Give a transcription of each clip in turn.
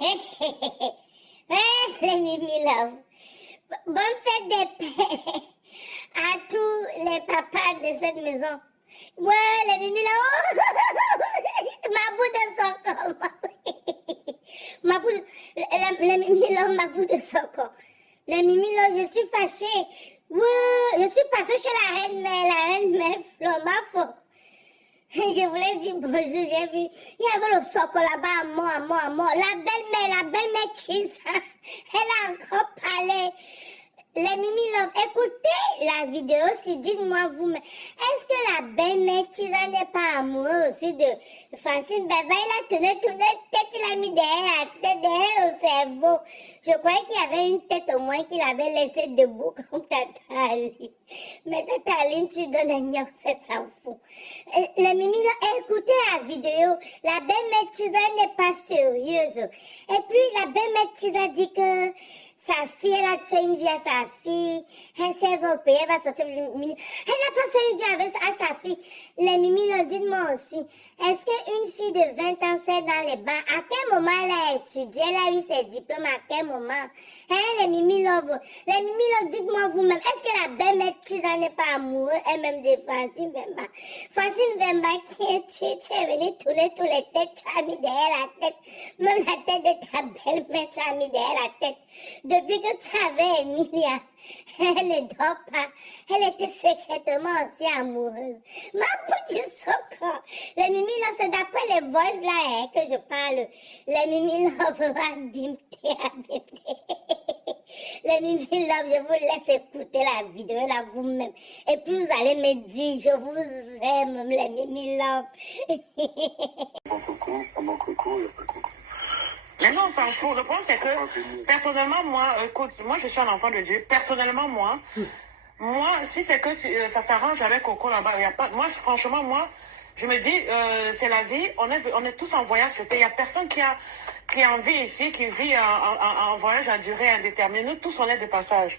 Ouais, les Mimi Love. Bonne fête des pères à tous les papas de cette maison. Ouais, les Mimi Love. Ma bout de socor. Ma bout, les Mimi Love, ma bout de socor. Les Mimi Love, je suis fâchée. Ouais, je suis passée chez la reine mère Flo, ma faute. Je voulais dire bonjour, j'ai vu, il y avait le socle là-bas, à mort. La belle-mère Chisa, elle a encore parlé. Les Mimi Love, écoutez la vidéo aussi, dites-moi vous-même, est-ce que la belle-mère Chisa n'est pas amoureuse aussi de Francine Beba? Il a tourné tête, il a mis derrière la tête, derrière le cerveau. Je croyais qu'il y avait une tête au moins qu'il avait laissé debout comme Tata Ali. Mais Tata Ali, tu donnes un gnoc, c'est ça fout. Les Mimi Love, écoutez la vidéo, la belle-mère Chisa n'est pas sérieuse. Et puis la belle-mère Chisa dit que sa fille, elle a fait une vie à sa fille. Elle s'est au pays, elle va sortir. Elle n'a pas fait une vie à sa fille. Les Mimi Love, dites-moi aussi. Est-ce qu'une fille de 20 ans sait dans les bars? À quel moment elle a étudié? Elle a eu ses diplômes? À quel moment? Hein, les Mimi Love? Les Mimi Love, dites-moi vous-même. Est-ce que la belle-mère Chisa n'est pas amoureuse elle-même de Francine Bemba? Francine Bemba, tu es venue tourner tous les têtes. Tu as mis derrière la tête. Même la tête de ta belle-mère, tu as mis derrière la tête. Depuis que tu avais Emilia, elle ne dort pas. Elle était secrètement aussi amoureuse. Ma petite soco. Les Mimi Love, c'est d'après les voices là hein, que je parle. Les Mimi Love, abîmez. Les Mimi Love, je vous laisse écouter la vidéo là vous-même. Et puis vous allez me dire, je vous aime, les Mimi Love. Mon coco, il n'y a pas coco. Mais non, on s'en fout. Le problème, c'est que, personnellement, moi, écoute, moi, je suis un enfant de Dieu. Personnellement, moi, si c'est que ça s'arrange avec Coco là-bas, il y a pas, moi, franchement, moi, je me dis, c'est la vie, on est tous en voyage sur Terre. Il n'y a personne qui en vit ici, qui vit en voyage à durée indéterminée. Nous, tous, on est de passage.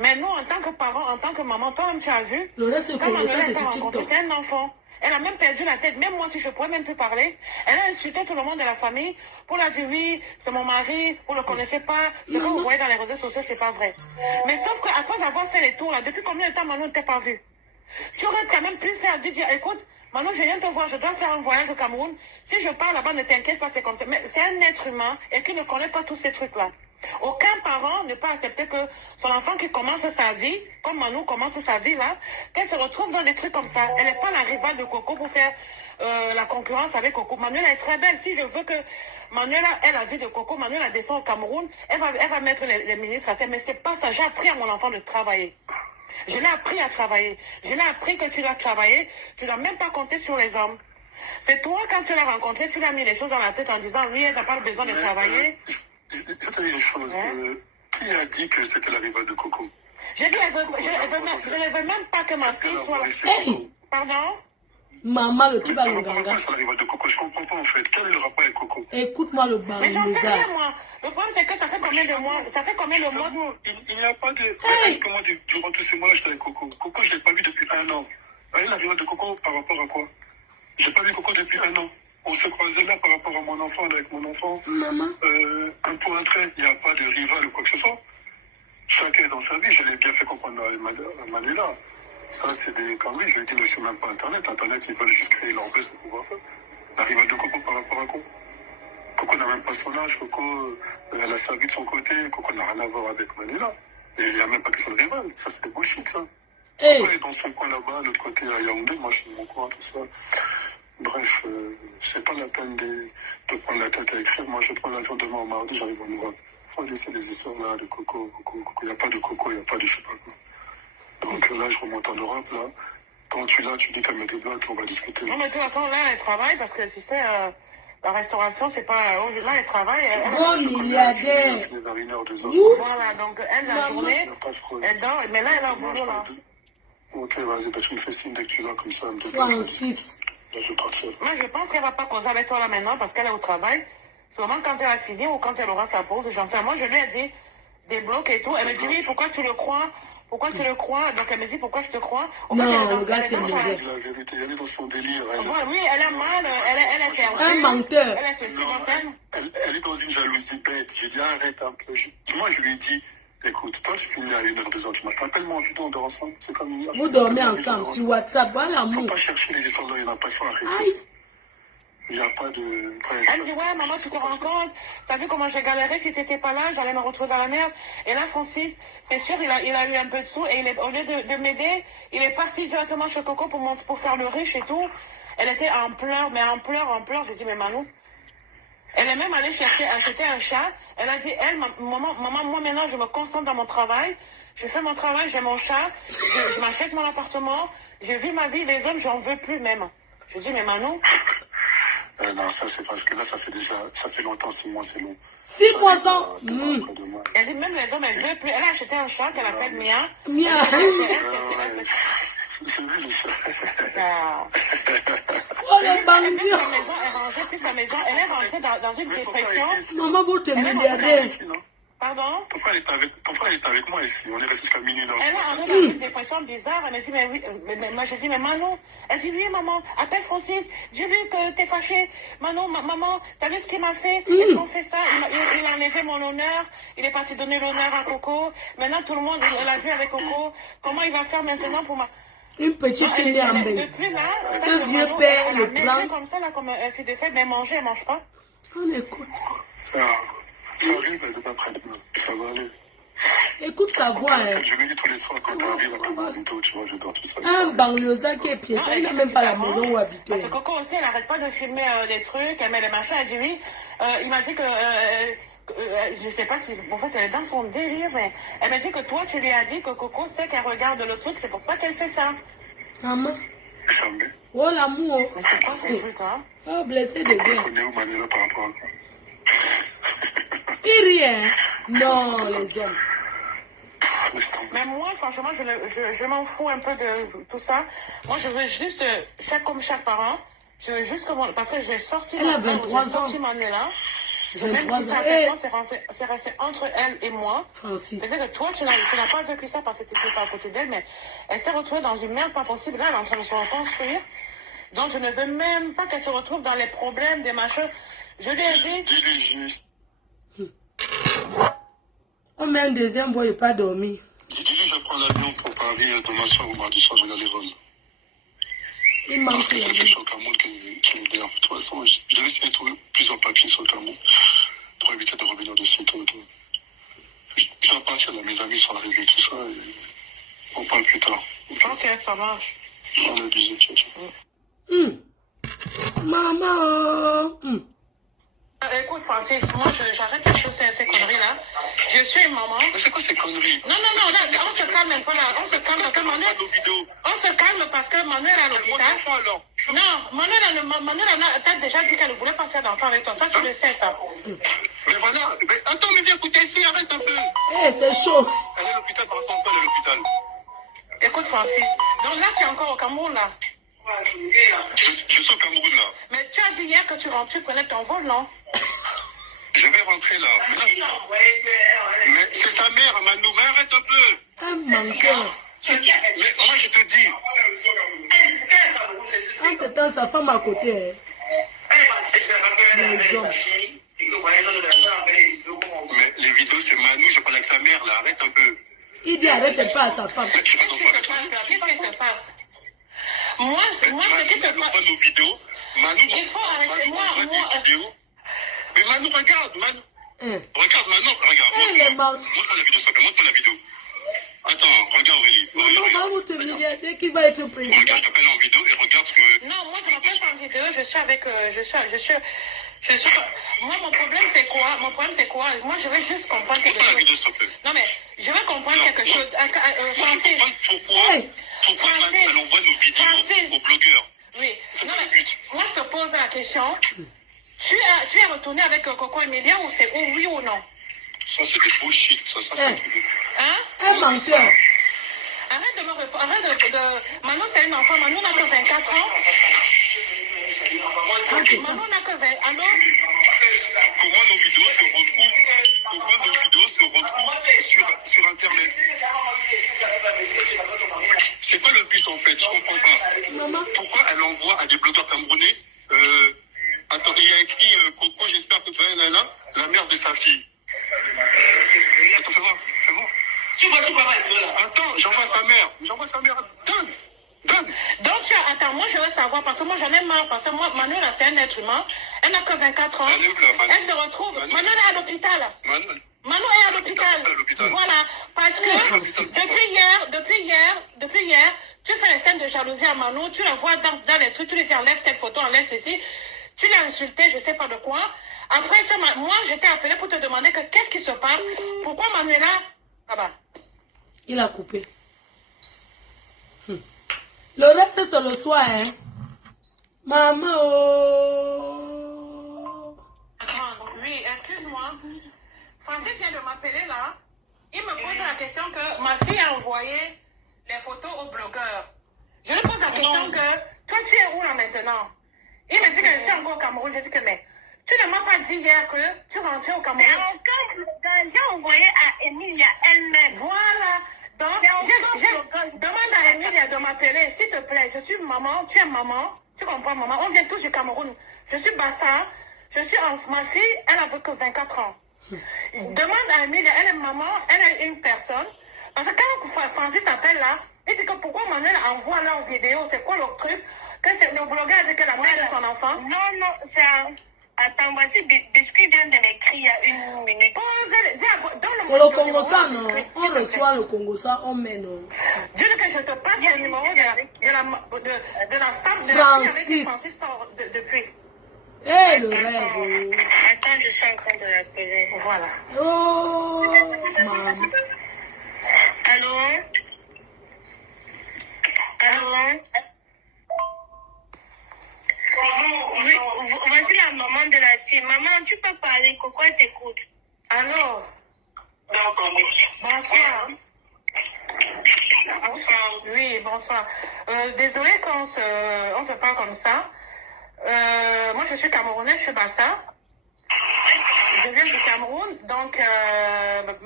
Mais nous, en tant que parents, en tant que maman, toi-même, tu as vu, quand Manuela a été rencontrée, c'est un enfant. Elle a même perdu la tête. Même moi, si je pourrais même plus parler, elle a insulté tout le monde de la famille pour leur dire oui, c'est mon mari, vous ne le connaissez pas, ce que vous voyez dans les réseaux sociaux, c'est pas vrai. Mais sauf qu'à cause d'avoir fait les tours là, depuis combien de temps Manon ne t'a pas vu? Tu aurais quand même pu faire dire, écoute, Manon, je viens te voir, je dois faire un voyage au Cameroun. Si je pars là-bas, ne t'inquiète pas, c'est comme ça. Mais c'est un être humain et qui ne connaît pas tous ces trucs-là. Aucun parent ne peut accepter que son enfant qui commence sa vie, comme Manon commence sa vie là, qu'elle se retrouve dans des trucs comme ça. Elle n'est pas la rivale de Coco pour faire la concurrence avec Coco. Manuela est très belle. Si je veux que Manuela ait la vie de Coco, Manuela descend au Cameroun, elle va mettre les ministres à terre. Mais c'est pas ça. J'ai appris à mon enfant de travailler. Je l'ai appris à travailler. Je l'ai appris que tu dois travailler. Tu ne dois même pas compter sur les hommes. C'est toi, quand tu l'as rencontré, tu lui as mis les choses dans la tête en disant, lui, elle n'a pas besoin de travailler. Je te dis une chose. Qui a dit que c'était la rivale de Coco? Je dis, je ne veux même pas que ma fille soit là. Hey! Pardon? Maman, le petit Mais pourquoi balonganga. c'est la rivale de Coco? Je comprends pas en fait. Quel est le rapport avec Coco? Écoute-moi le Mais j'en sais balonganga. rien, moi. Le problème, c'est que ça fait combien de mois? Ça fait combien de mois? Il n'y a pas de... Est-ce que moi, durant tous ces mois-là, j'étais avec Coco? Coco, je ne l'ai pas vu depuis 1 an. Elle est la rivale de Coco par rapport à quoi? Je n'ai pas vu Coco depuis 1 an. On se croisait là par rapport à mon enfant, avec mon enfant. Maman. Un pour un trait, il n'y a pas de rival ou quoi que ce soit. Chacun est dans sa vie, je l'ai bien fait comprendre à Manuela. Ça, c'est des conneries, je l'ai dit, ne c'est même pas Internet. Internet, ils veulent juste créer leur buzz pour pouvoir faire. La rivale de Coco par rapport à quoi? Coco n'a même pas son âge, Coco, elle a sa vie de son côté, Coco n'a rien à voir avec Manuela. Et il n'y a même pas question de rival, ça c'est des bullshit, ça. Hey! Coco est dans son coin là-bas, l'autre côté à Yaoundé, moi je suis dans mon coin, tout ça. Bref, c'est pas la peine de prendre la tête à écrire. Moi je prends l'avion demain au mardi, j'arrive en Europe. Faut laisser les histoires là de Coco. Il n'y a pas de Coco, il n'y a pas de je sais pas quoi. Donc là, je remonte en Europe, là. Quand tu es là, tu dis qu'elle me débloque, on va discuter. Non, mais de toute façon, là, elle travaille parce que, tu sais, la restauration, c'est pas... Là, elle travaille. Bon milliardaire. Elle finit vers 1h, 2h. Voilà, donc elle, la journée, Il n'y a pas de problème. elle dort. Mais là, elle est au boulot, là. Ok, vas-y, bah, tu me fais signe dès que tu es là, comme ça, elle me Sois débloque. en Suisse. Là, je partirai. Moi, je pense qu'elle va pas causer avec toi, là, maintenant, parce qu'elle est au travail. Seulement quand elle a fini ou quand elle aura sa pause, j'en sais. Moi, je lui ai dit, débloque et tout. Elle me dit, oui, pourquoi tu le crois? Pourquoi tu le crois? Donc elle me dit, pourquoi je te crois? En Non, fait, elle est dans, le gars, elle est c'est dans son... mauvais. La vérité, elle est dans son délire. Ouais, oui, elle a mal, elle est perdue. Un menteur. Elle est ceci dans scène. Elle est dans une jalousie bête. J'ai dit, arrête un peu. Moi, je lui ai dit, écoute, toi, tu finis à 1h, 2h du matin. Appelle-moi en vidéo, on dort ensemble. C'est comme hier. Vous dormez ensemble sur WhatsApp. Voilà, Il ne faut l'amour. pas chercher les histoires là, il n'y en a pas, il faut arrêter Aïe. ça. Il n'y a pas de... Bref, Elle me dit, ouais, maman, tu te rends compte? T'as vu comment j'ai galéré? Si t'étais pas là, j'allais me retrouver dans la merde. Et là, Francis, c'est sûr, il a eu un peu de sous et au lieu de m'aider, il est parti directement chez Coco pour faire le riche et tout. Elle était en pleurs, mais en pleurs. J'ai dit, mais Manou, elle est même allée acheter un chat. Elle a dit, maman, moi maintenant, je me concentre dans mon travail. Je fais mon travail, j'ai mon chat. Je m'achète mon appartement. Je vis ma vie. Les hommes, j'en veux plus même. Je dis, mais Manou... non, ça c'est parce que là, ça fait longtemps, 6 mois, c'est long. 6 mois Ça sans. arrive après-demain. Elle dit, même les hommes, elle veut plus. Elle a acheté un chat qu'elle appelle Mia. Mia. C'est lui le chat. Ah. Oh, le Même bandit. sa maison est rangée, puis sa maison, elle est rangée dans une dépression. Maman, vous te Elle est milliardaire. Ici, non? Pardon? Ton frère est avec moi ici. On est resté jusqu'à minuit dans Elle est rentrée dans une dépression bizarre. Elle me dit, mais oui, mais moi j'ai dit, mais Manon. Elle dit, oui, maman, appelle Francis. Dis-lui que t'es fâchée. Manon, maman, t'as vu ce qu'il m'a fait? Est-ce qu'on fait ça? Il a enlevé mon honneur. Il est parti donner l'honneur à Coco. Maintenant, tout le monde, il l'a vu avec Coco. Comment il va faire maintenant pour ma... Une petite fille en bain. Depuis là, Ce vieux père elle le a maigri prend. comme ça, là, comme un fille de fête, mais manger, elle mange pas. On écoute. Ah, ça arrive, elle est pas prête. Ça va aller. Écoute sa voix. Hein. Je me dis tous les soirs quand t'arrives après ma vidéo, tu vois, je dors tout seul. Un banlieusard qui est piéton. Il n'a même pas la maison où habiter. Parce que Coco aussi, elle n'arrête pas de filmer les trucs, elle met les machins, elle dit oui. Il m'a dit que, je sais pas si, en fait, elle est dans son délire, mais elle m'a dit que toi, tu lui as dit que Coco sait qu'elle regarde le truc, c'est pour ça qu'elle fait ça. Maman. Jamais. Oh, l'amour. Mais c'est quoi ces trucs, hein? Oh, blessé de On guerre. connaît où Manila par rapport à quoi? Il rien. Non, les hommes. Laisse tomber. Mais moi, franchement, je m'en fous un peu de tout ça. Moi, je veux juste, comme chaque parent, je veux juste que parce que j'ai sorti Elle a 23 ans. Manuela. J'ai 23 même dit ça à ans. personne, c'est resté entre elle et moi. Francis. C'est-à-dire que toi, tu n'as pas vécu ça parce que tu n'étais pas à côté d'elle, mais elle s'est retrouvée dans une merde pas possible. Là, elle est en train de se reconstruire. Donc, je ne veux même pas qu'elle se retrouve dans les problèmes, des machins. Je lui ai dit... Dis-lui juste. On met un deuxième voix, il n'a pas dormi. Dis-lui, je prends l'avion pour Paris demain soir ou mardi soir, je vais aller voler. Il Parce manque que ça la fait vie. sur le Cameroun qui me dérange. De toute façon, j'avais essayé de trouver plusieurs papiers sur le Cameroun pour éviter de revenir de sitôt. Je dois partir là, mes amis sont arrivés, tout ça. Et on parle plus tard. Ok, ça marche. On a bisous, ciao, ciao. Maman. Écoute, Francis, moi, j'arrête de choses ces conneries-là. Je suis une maman. Mais c'est quoi ces conneries? Non, là, on se calme un peu là. On se calme parce que Manuel... On se calme parce que Manuel est à l'hôpital. Non, Manuel t'a déjà dit qu'elle ne voulait pas faire d'enfant avec toi. Ça, tu le sais, ça. Mais voilà. Mais attends, mais viens écouter ici, arrête un peu. Eh, c'est chaud. Elle est à l'hôpital, par contre, elle est à l'hôpital. Écoute, Francis. Donc là, tu es encore au Cameroun, là. Je suis au Cameroun, là. Mais tu as dit hier que tu prenais ton vol, non? Je vais rentrer là. Mais c'est sa mère, Manou. Mais arrête un peu. Un menteur. Mais moi, je te dis. En t'étant sa femme à côté. Hein. Les hommes. Mais les vidéos, c'est Manou. Je parle avec sa mère, là. Arrête un peu. Il dit arrête pas à sa femme. Mais je suis pas Qu'est-ce qui se passe? Moi, ce qui se passe... pas nos vidéos. Manou, Il faut arrêter. Moi... Mais Manou, regarde, Manou. Hein. Regarde, Manou, regarde. Elle est morte. Montre-moi la vidéo, s'il te plaît. Montre-moi la vidéo. Attends, regarde, Aurélie. Maman va vous te milliardaire qui va être président. Regarde, je t'appelle en vidéo et regarde ce que... Non, moi, je m'appelle pas en vidéo. Je suis avec... Moi, mon problème, c'est quoi? Moi, je veux juste comprendre quelque Montre-moi la vidéo, chose. s'il te plaît. Non, mais je veux comprendre quelque chose. Francis. Pourquoi elle envoie nos vidéos aux blogueurs? Oui. C'est Non, pas le mais but. moi, je te pose la question. Tu es retourné avec Coco Emilia ou c'est oui ou non? Ça, c'est des bullshit. Ça, c'est... Hein? Un menteur. Arrête de me répondre. Arrête de... Manon, c'est un enfant. Manon n'a que 24 ans. Manon n'a que 20... Allô? Comment nos vidéos se retrouvent ta fille. Attends, fais voir. Tu vois pas être là. Attends, j'envoie sa mère. Donne. Donc, attends, moi je veux savoir, parce que moi j'en ai marre, parce que moi, Manuela, c'est un être humain, elle n'a que 24 ans, elle se retrouve, Manuela est à l'hôpital. Manon est à l'hôpital. Voilà, parce que depuis hier, tu fais les scènes de jalousie à Manon, tu la vois dans les trucs, tu lui dis enlève telle photo, enlève ceci, tu l'as insulté, je sais pas de quoi. Après ça, moi je t'ai appelé pour te demander que qu'est-ce qui se passe, pourquoi Manuela, là-bas. Il a coupé. Le reste, c'est le soir, hein. Maman, oh. Oui, excuse-moi. Francis vient de m'appeler là. Il me pose la question que ma fille a envoyé les photos au blogueur. Je lui pose la question que toi, tu es où là maintenant? Il me dit que je suis encore au Cameroun. Je dis que mais tu ne m'as pas dit hier que tu rentrais au Cameroun. C'est encore blogueur. J'ai envoyé à Emilia elle-même. Voilà. Donc, je demande à Emilia de m'appeler, s'il te plaît. Je suis maman, tu es maman, tu comprends maman. On vient tous du Cameroun. Je suis Bassa, ma fille, elle n'a que 24 ans. Demande à Emilia, elle est maman, elle est une personne. Parce que quand Francis appelle là, il dit que pourquoi Manuel envoie leurs vidéos, c'est quoi le truc? Que c'est le blogueur a dit que la mère de son enfant. Non, c'est un... Attends, voici Biscuit vient de m'écrire il y a une minute. C'est le Congo ça, non? On reçoit le Congo ça, on met, non? Dieu que je te passe le numéro de la femme de la fille avec qui Francis sort depuis. Eh, le rêve. Attends, je suis en train de l'appeler. Voilà. Oh, maman. Allô? Voici la maman de la fille. Maman, tu peux parler, Coco, elle t'écoute. Allô? Bonsoir. Oui, bonsoir. Désolée qu'on se parle comme ça. Moi, je suis camerounaise, je suis Bassa. Je viens du Cameroun. Donc,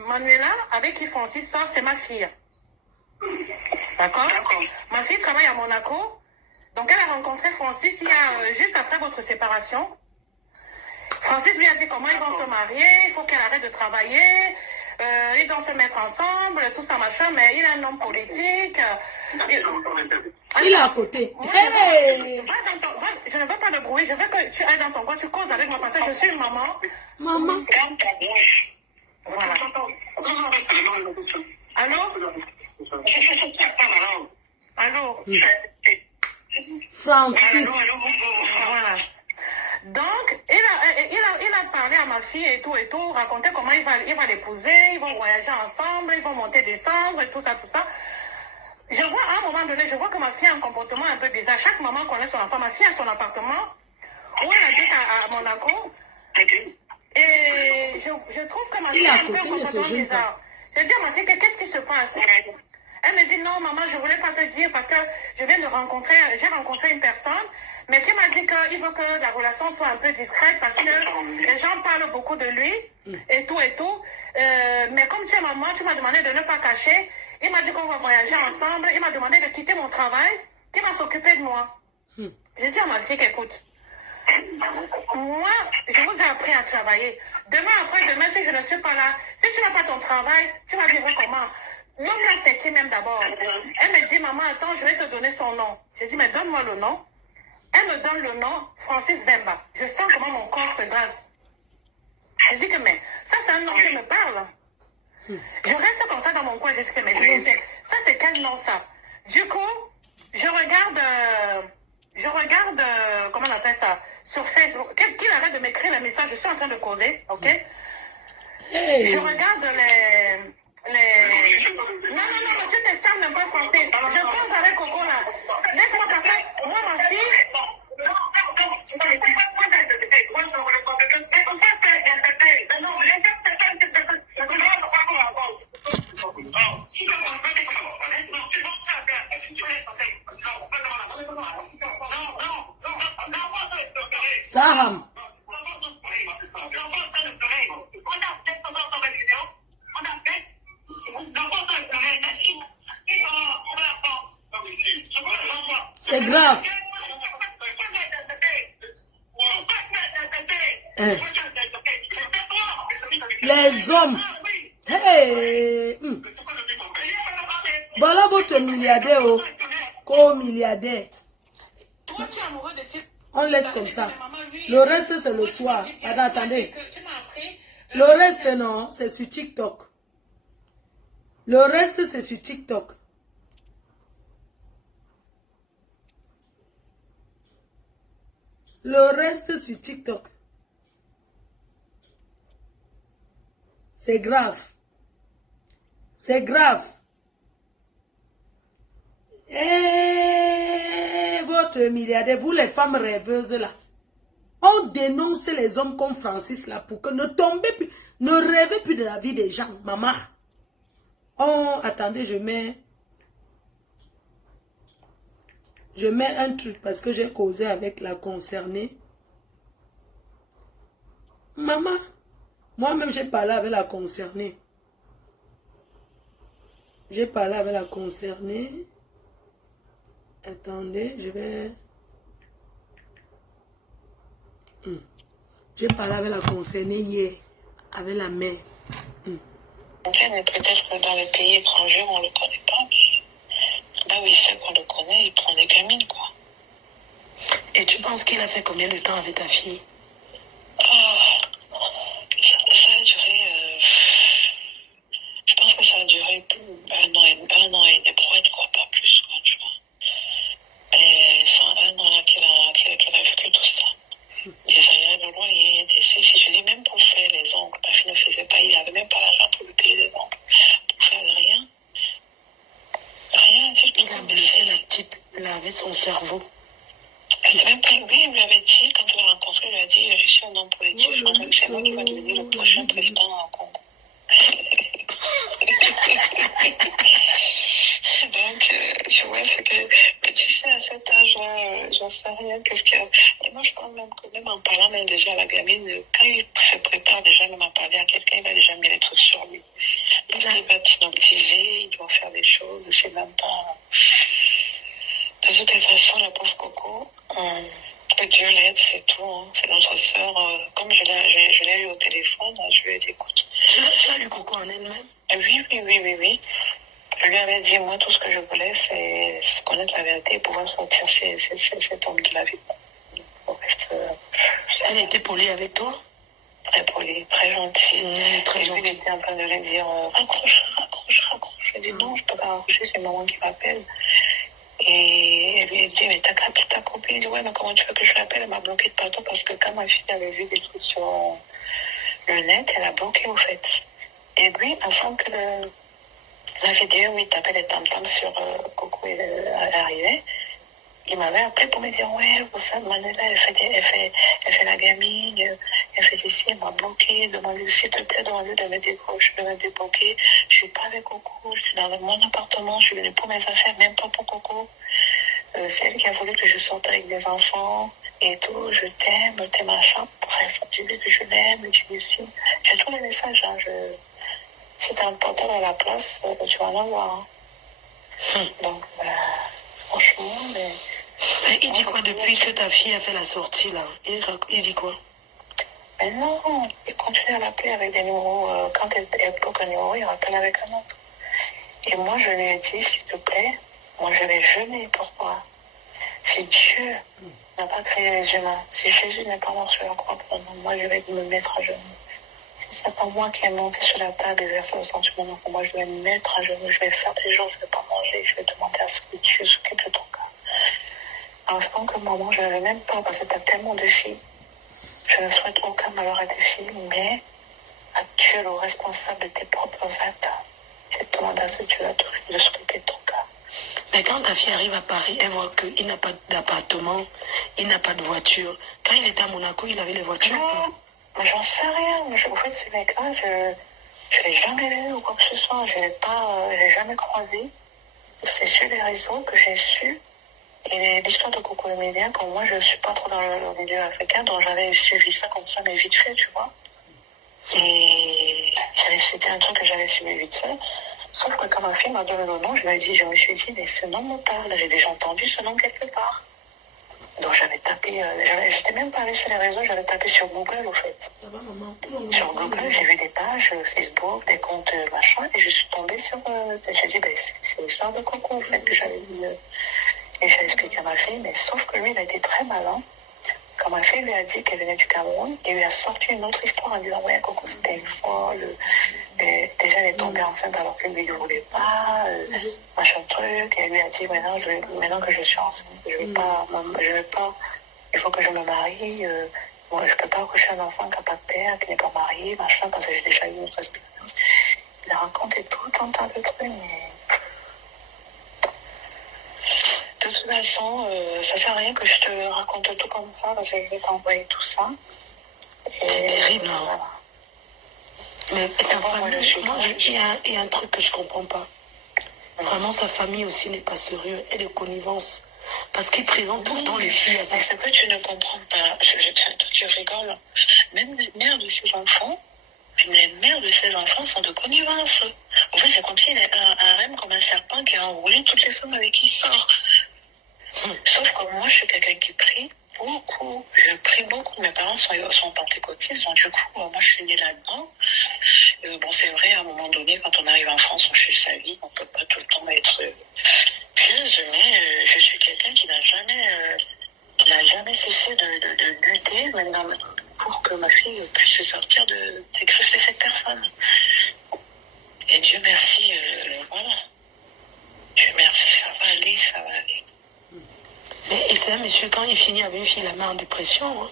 Manuela, avec qui Francis sort, c'est ma fille. D'accord? Ma fille travaille à Monaco. Donc, elle a rencontré Francis juste après votre séparation. Francis lui a dit comment ils vont se marier, il faut qu'elle arrête de travailler, ils vont se mettre ensemble, tout ça, machin, mais il est un homme politique. Il est à côté. Je ne veux pas de bruit, je veux que tu ailles dans ton coin, tu causes avec moi parce que je suis une maman. Maman. Voilà. Allô? Francis. Voilà. Donc, il a parlé à ma fille et tout, raconté comment il va l'épouser, ils vont voyager ensemble, ils vont monter, descendre, et tout ça. Je vois, à un moment donné, que ma fille a un comportement un peu bizarre. Chaque maman connaît son enfant. Ma fille a son appartement, où elle habite à Monaco. Et je trouve que ma fille a un peu un comportement bizarre. Je dis à ma fille, qu'est-ce qui se passe? Elle me dit, non, maman, je ne voulais pas te dire parce que j'ai rencontré une personne, mais qui m'a dit qu'il veut que la relation soit un peu discrète parce que les gens parlent beaucoup de lui et tout. Mais comme tu es maman, tu m'as demandé de ne pas cacher. Il m'a dit qu'on va voyager ensemble. Il m'a demandé de quitter mon travail, qu'il va s'occuper de moi. J'ai dit à ma fille qu'écoute, moi, je vous ai appris à travailler. Demain, si je ne suis pas là, si tu n'as pas ton travail, tu vas vivre comment? L'homme là, c'est qui même d'abord? Elle me dit, maman, attends, je vais te donner son nom. J'ai dit, mais donne-moi le nom. Elle me donne le nom, Francis Vemba. Je sens comment mon corps se glace. Je dis que, mais ça, c'est un nom qui me parle. Je reste comme ça dans mon coin. Je dis que, mais ça, c'est quel nom, ça? Du coup, je regarde, comment on appelle ça, sur Facebook. Qu'il arrête de m'écrire les messages. Je suis en train de causer, ok? Je regarde Non, tu te calmes un peu, Francis. Je pose avec Coco là. Laisse-moi passer. Moi, ma fille. Saham. C'est grave. Les hommes. Hey. Voilà votre milliardaire, oh. Co-milliardaire. Toi, tu es amoureux de type. On laisse comme ça. Le reste, c'est le soir. Attendez. Le reste, non, c'est sur TikTok. Le reste, c'est sur TikTok. Le reste sur TikTok. C'est grave. C'est grave. Et votre milliardaire, vous les femmes rêveuses là, on dénonce les hommes comme Francis là pour que ne tombez plus, ne rêvez plus de la vie des gens, maman. Oh, attendez, je mets un truc parce que j'ai causé avec la concernée. Maman, moi-même j'ai parlé avec la concernée. J'ai parlé avec la concernée. Attendez, je vais... J'ai parlé avec la concernée hier, avec la mère. Mais peut-être que dans les pays étrangers, on ne le connaît pas. Là où il sait qu'on le connaît, il prend des gamines, quoi. Et tu penses qu'il a fait combien de temps avec ta fille? Ça a duré... je pense que ça a duré un an et des brouettes, quoi, pas plus, quoi, tu vois. Et c'est un an là qu'il a vécu tout ça. Des arrières de loyer, des ceci, je dis même pour faire les ongles, ma fille ne faisait pas, il n'avait même pas l'argent pour lui payer les ongles. Pour faire rien. Rien du tout. Il a blessé la petite, là, avec son cerveau. Elle n'a même pas, oui, il lui avait dit, quand il l'a rencontré, il lui a dit, je suis un homme politique, je pense que c'est moi qui va devenir le prochain président en Congo. Donc, tu vois, c'est que, mais tu sais, à cet âge-là, j'en sais rien, qu'est-ce qu'il y a. Et moi, je pense même que même en parlant même déjà à la gamine, quand il se prépare déjà même à parler à quelqu'un, il va déjà mettre des trucs sur lui. Il va t'hypnotiser, il doit faire des choses, c'est même pas... De toute façon, la pauvre Coco, que Dieu l'aide, c'est tout. Hein. C'est notre sœur. Comme je l'ai eu au téléphone, je lui ai dit, écoute. Tu as eu Coco en elle-même? Oui. Je lui avais dit, moi, tout ce que je voulais, c'est connaître la vérité et pouvoir sortir cet homme de la vie. Elle était polie avec toi? Très polie, très gentille. Très gentille. gentille. Il était en train de lui dire, raccroche. Je lui ai dit, non, je ne peux pas raccrocher, c'est maman qui m'appelle. Et elle lui a dit, mais ta copine, il dit, ouais, mais comment tu veux que je l'appelle? Elle m'a bloqué de partout parce que quand ma fille avait vu des trucs sur le net, elle a bloqué au fait. Et puis, afin que la vidéo où il tapait les tam-tams sur Coco arrivait, il m'avait appelé pour me dire, ouais, vous savez, Manuela, elle fait la gamine, elle fait ici, elle m'a bloqué, demande-lui, s'il te plaît, demande-lui de me débloquer. Je suis pas avec Coco, je suis dans mon appartement, je suis venue pour mes affaires, même pas pour Coco. C'est elle qui a voulu que je sorte avec des enfants et tout, je t'aime, t'es machin. Bref, j'ai dit que je l'aime, tu dis aussi. J'ai tous les messages, hein, si t'as un portable à la place, tu vas en avoir. Hein. Donc, franchement, mais il dit quoi depuis que ta fille a fait la sortie là? Il dit quoi? Mais non, il continue à l'appeler avec des numéros. Quand elle bloque un numéro, il rappelle avec un autre. Et moi, je lui ai dit, s'il te plaît, moi je vais jeûner. Pourquoi? Si Dieu n'a pas créé les humains, si Jésus n'est pas mort sur la croix pour nous, moi je vais me mettre à genoux. Si c'est pas moi qui ai monté sur la table et versé le sentiment pour moi, je vais me mettre à genoux, je vais faire des jours, je ne vais pas manger, je vais demander à ce que Dieu s'occupe de ton cas. En tant que maman, je ne veux même pas, parce que tu as tellement de filles. Je ne souhaite aucun malheur à tes filles, mais à Dieu le responsable de tes propres actes. Je demande à ce Dieu de s'occuper de ton cas. Mais quand ta fille arrive à Paris, elle voit qu'il n'a pas d'appartement, il n'a pas de voiture. Quand il était à Monaco, il avait les voitures. Non, mais j'en sais rien. En fait, ce mec-là, je ne l'ai jamais vu ou quoi que ce soit. Je l'ai jamais croisé. C'est sur les réseaux que j'ai su. Et l'histoire de Coco Emilia, comme moi, je ne suis pas trop dans le milieu africain, donc j'avais suivi ça comme ça, mais vite fait, tu vois. Et c'était un truc que j'avais suivi vite fait. Sauf que quand ma fille m'a donné le nom, je me suis dit, mais ce nom me parle, j'ai déjà entendu ce nom quelque part. Donc j'avais tapé, j'étais même pas allée sur les réseaux, j'avais tapé sur Google, au fait. Ça va, maman? Sur Google, j'ai vu des pages Facebook, des comptes machin, et je suis tombée sur... j'ai dit, c'est l'histoire de Coco, en fait, que j'avais vu. Et j'ai expliqué à ma fille, mais sauf que lui, il a été très malin. Quand ma fille lui a dit qu'elle venait du Cameroun, il lui a sorti une autre histoire en disant, ouais, Coco, c'était une folle. Déjà, elle est tombée enceinte alors que lui, il ne voulait pas. Machin truc. Et elle lui a dit, maintenant que je suis enceinte, je vais pas, il faut que je me marie. Moi, je peux pas accoucher un enfant qui n'a pas de père, qui n'est pas marié, machin, parce que j'ai déjà eu une autre expérience. Il a raconté tout un tas de trucs, mais... De toute façon, ça sert à rien que je te raconte tout comme ça, parce que je vais t'envoyer tout ça. C'est terrible, hein. Voilà. Mais sa Moi, famille, il y a un truc que je comprends pas. Vraiment, sa famille aussi n'est pas sérieuse. Elle est connivence. Parce qu'il présente tout le temps les filles à sa... Mais ce que tu ne comprends pas, tu rigoles, même les mères de ses enfants sont de connivence. En fait, c'est comme s'il est un harem comme un serpent qui a enroulé toutes les femmes avec qui il sort. Sauf que moi, je suis quelqu'un qui prie beaucoup. Je prie beaucoup. Mes parents sont pentecôtistes, donc du coup, moi, je suis née là-dedans. Bon, c'est vrai, à un moment donné, quand on arrive en France, on change sa vie. On ne peut pas tout le temps être pieuse, mais je suis quelqu'un qui n'a jamais cessé de lutter, même pour que ma fille puisse sortir des griffes de cette personne. Et Dieu merci, voilà. Dieu merci, ça va aller, ça va aller. Et c'est un monsieur, quand il finit avec une fille, la met en dépression. Hein.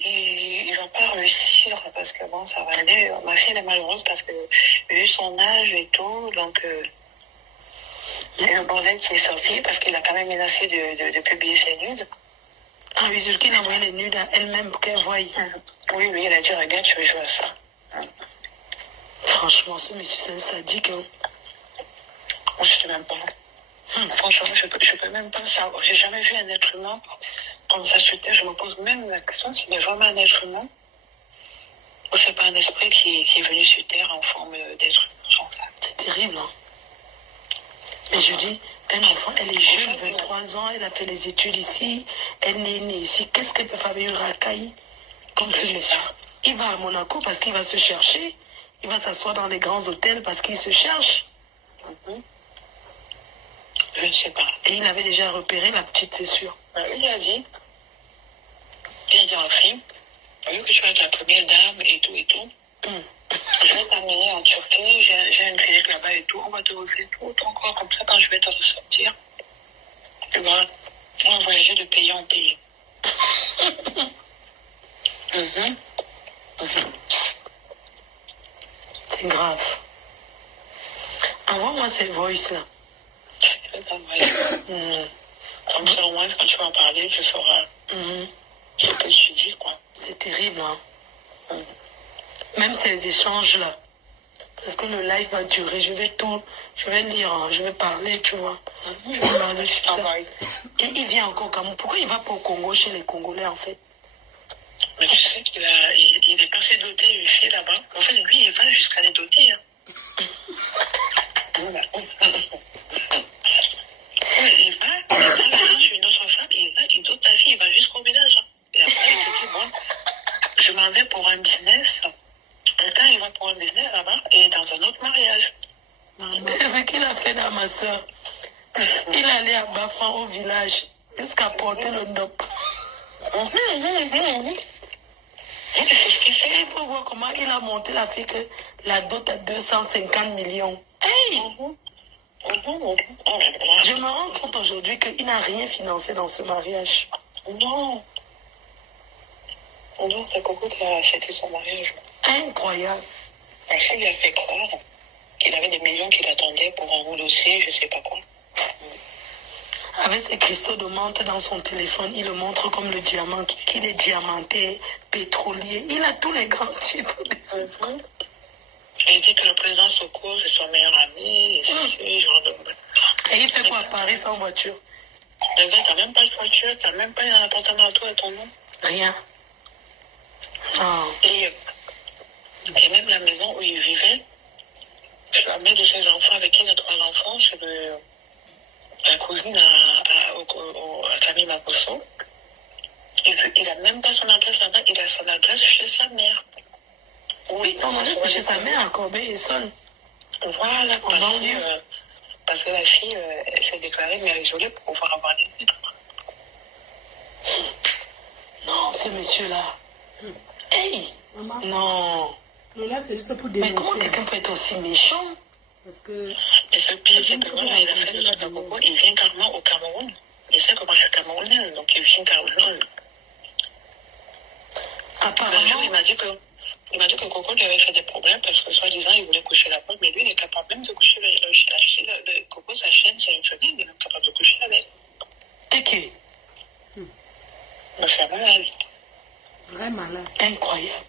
Il va pas réussir parce que bon, ça va aller. Ma fille elle est malheureuse parce que vu son âge et tout, donc il y a un bordel qui est sorti parce qu'il a quand même menacé de publier ses nudes. Ah oui, c'est qu'il a envoyé les nudes à elle-même pour qu'elle voie. Oui, lui, il a dit regarde, je vais jouer à ça. Franchement, ce monsieur, c'est un sadique. Hein. Moi, je sais même pas. Franchement, je peux même pas savoir. J'ai jamais vu un être humain comme ça sur terre. Je me pose même la question s'il est vraiment un être humain ou c'est pas un esprit qui est venu sur terre en forme d'être humain. C'est terrible, hein. Mais je dis, un enfant, elle est jeune, 23 ans, elle a fait les études ici, elle est née ici. Qu'est-ce qu'elle peut faire avec une racaille comme ce monsieur? Il va à Monaco parce qu'il va se chercher. Il va s'asseoir dans les grands hôtels parce qu'il se cherche. Je ne sais pas. Et il avait déjà repéré la petite, c'est sûr. Il a dit à la fille, vu que tu vas être la première dame et tout, je vais t'amener en Turquie, j'ai une clinique là-bas et tout, on va te refaire tout ton corps comme ça quand je vais te ressortir. Tu vois, on va voyager de pays en pays. C'est grave. Envoie-moi ces voices-là. Je vais t'envoyer. Comme ça, au moins, quand tu vas en parler, tu sauras ce que tu dis, quoi. C'est terrible, hein. Même ces échanges-là. Parce que le live va durer. Je vais lire, hein, je vais parler, tu vois. Je vais parler sur ça. Et il vient encore au Cameroun. Pourquoi il va pas au Congo chez les Congolais, en fait? Mais tu sais qu'il est passé doter une fille là-bas. En fait, lui, il va jusqu'à les doter. Hein. Il va chez une autre femme, il dote ta fille, il va jusqu'au village. Et après, il te dit, bon, je m'en vais pour un business. Et quand il va pour un business là-bas, et dans un autre mariage. C'est ce qu'il a fait dans ma soeur. Il allait à Bafan au village jusqu'à porter le dop. C'est ce qu'il fait. Il faut voir comment il a monté la fille que la dot à 250 millions. Hey! Je me rends compte aujourd'hui qu'il n'a rien financé dans ce mariage. Non, c'est Coco qui a acheté son mariage. Incroyable. Parce qu'il lui a fait croire qu'il avait des millions qui l'attendaient pour un dossier, je sais pas quoi. Avec ses cristaux de menthe dans son téléphone, il le montre comme le diamant, qu'il est diamanté, pétrolier. Il a tous les grands titres. Il dit que le président Soko, c'est son meilleur ami. Et il fait quoi à Paris sans voiture? Le gars, t'as même pas de voiture, t'as même pas un appartement à toi et ton nom. Rien. Non. Et même la maison où il vivait, la mère de ses enfants, avec qui il a 3 enfants, la cousine à famille Makoso. Il n'a même pas son adresse là-bas, il a son adresse chez sa mère. Oui, son adresse c'est chez sa mère à Corbeil-Essonnes. Voilà, parce que la fille s'est déclarée mère isolée pour pouvoir avoir des titres. Non, ce monsieur-là. Hey! Maman. Non. Mais là, c'est juste pour Mais dénoncer. comment quelqu'un peut être aussi méchant? Parce que... Et ce pire, c'est que voilà, il a fait le Coco, il vient carrément au Cameroun. Il sait que moi je suis camerounaise, donc il vient carrément. Apparemment. Un jour, il m'a dit que Coco lui avait fait des problèmes parce que soi-disant il voulait coucher la pote, mais lui il est capable même de coucher le Coco, sa chienne, c'est une femelle, il est même capable de coucher avec. Ok. Donc c'est un malade. Vrai malade. Incroyable.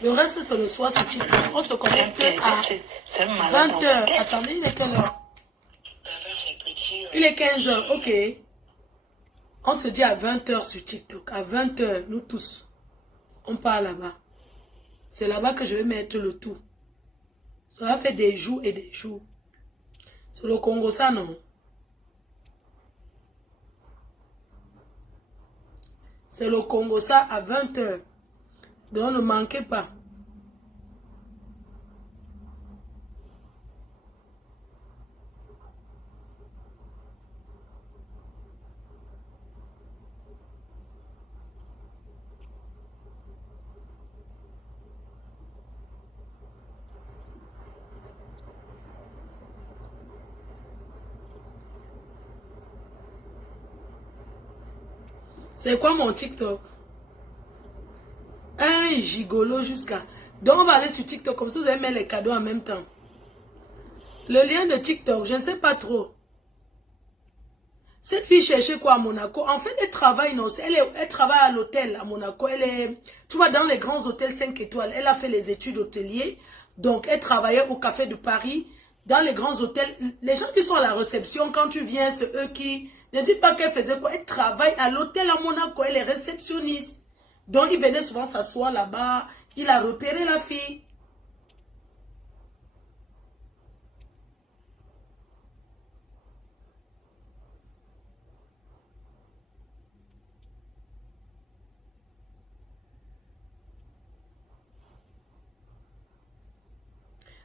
Le reste, c'est le soir, c'est TikTok. On se connecte à c'est un malade 20 dans sa h. tête. Attendez, il est quelle heure? Il Il est 15 h, ok. On se dit à 20 h sur TikTok. À 20 h, nous tous, on part là-bas. C'est là-bas que je vais mettre le tout. Ça va faire des jours et des jours. C'est le Congo, ça, non? C'est le Congo, ça, à 20 h. Donc, ne manquez pas. C'est quoi mon TikTok? Un gigolo jusqu'à... Donc on va aller sur TikTok, comme ça vous allez mettre les cadeaux en même temps. Le lien de TikTok, je ne sais pas trop. Cette fille cherchait quoi à Monaco? En fait, elle travaille, non, elle travaille à l'hôtel à Monaco. Elle est, tu vois, dans les grands hôtels 5 étoiles. Elle a fait les études hôteliers. Donc, elle travaillait au Café de Paris. Dans les grands hôtels, les gens qui sont à la réception, quand tu viens, c'est eux qui... Ne dis pas qu'elle faisait quoi. Elle travaille à l'hôtel à Monaco. Elle est réceptionniste. Donc, il venait souvent s'asseoir là-bas. Il a repéré la fille.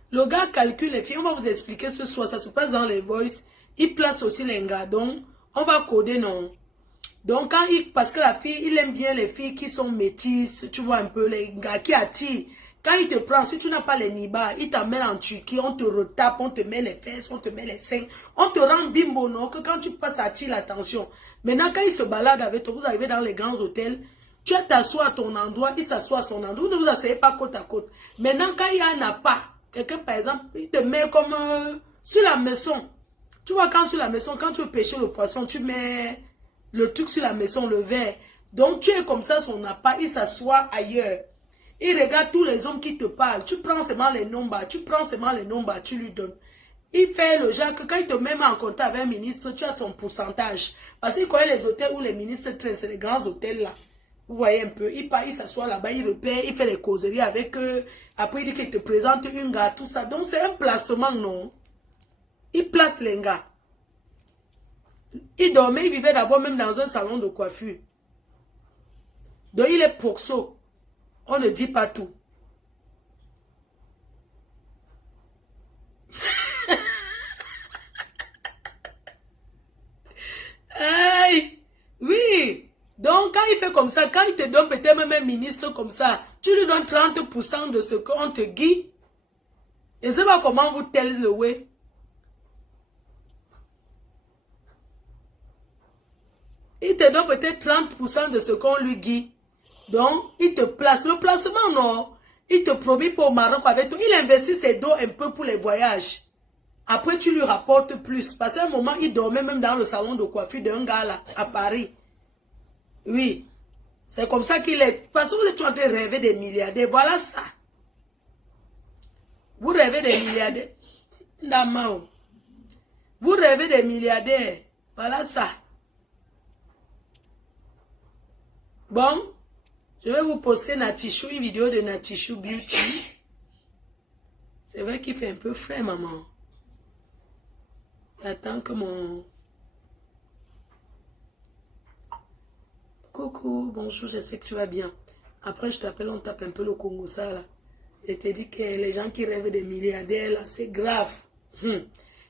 Le gars calcule les filles. On va vous expliquer ce soir. Ça se passe dans les voices. Il place aussi les gars. Donc, on va coder, non. Donc, quand parce que la fille, il aime bien les filles qui sont métisses, tu vois un peu, les gars qui attirent. Quand il te prend, si tu n'as pas les nibas, il t'amène en Turquie, on te retape, on te met les fesses, on te met les seins, on te rend bimbo, non, que quand tu passes, ça attire l'attention. Maintenant, quand il se balade avec toi, vous arrivez dans les grands hôtels, tu t'assois à ton endroit, il s'assoit à son endroit, vous ne vous asseyez pas côte à côte. Maintenant, quand il y en a pas, quelqu'un, par exemple, il te met comme sur la maison. Tu vois, quand sur la maison, quand tu veux pêcher le poisson, tu mets... le truc sur la maison, le verre. Donc, tu es comme ça, son appart, il s'assoit ailleurs. Il regarde tous les hommes qui te parlent. Tu prends seulement les nombres, tu lui donnes. Il fait le genre que quand il te met en contact avec un ministre, tu as son pourcentage. Parce qu'il connaît les hôtels où les ministres traînent, c'est les grands hôtels là. Vous voyez un peu, il part, il s'assoit là-bas, il repère, il fait les causeries avec eux. Après, il dit qu'il te présente une gars, tout ça. Donc, c'est un placement, non? Il place les gars. Il dormait, il vivait d'abord même dans un salon de coiffure. Donc il est proxo. On ne dit pas tout. Aïe! Oui! Donc quand il fait comme ça, quand il te donne peut-être même un ministre comme ça, tu lui donnes 30% de ce qu'on te guide. Je ne sais pas comment vous tell the way. Il te donne peut-être 30% de ce qu'on lui guide. Donc, il te place. Le placement, non. Il te promet pour au Maroc avec toi. Il investit ses dos un peu pour les voyages. Après, tu lui rapportes plus. Parce qu'à un moment, il dormait même dans le salon de coiffure d'un gars là, à Paris. Oui. C'est comme ça qu'il est. Parce que vous êtes en train de rêver des milliardaires. Voilà ça. Vous rêvez des milliardaires. Vous rêvez des milliardaires. Voilà ça. Bon, je vais vous poster Natichou, une vidéo de Natichou Beauty. C'est vrai qu'il fait un peu frais, maman. J'attends que mon Coucou, bonjour, j'espère que tu vas bien. Après, je t'appelle, on tape un peu le Congo, ça, là. Et te dis que les gens qui rêvent des milliardaires, là, c'est grave.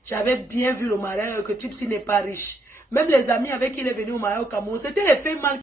J'avais bien vu le mariage, que Tipsy n'est pas riche. Même les amis avec qui il est venu au mariage au Cameroun, c'était les faits mal.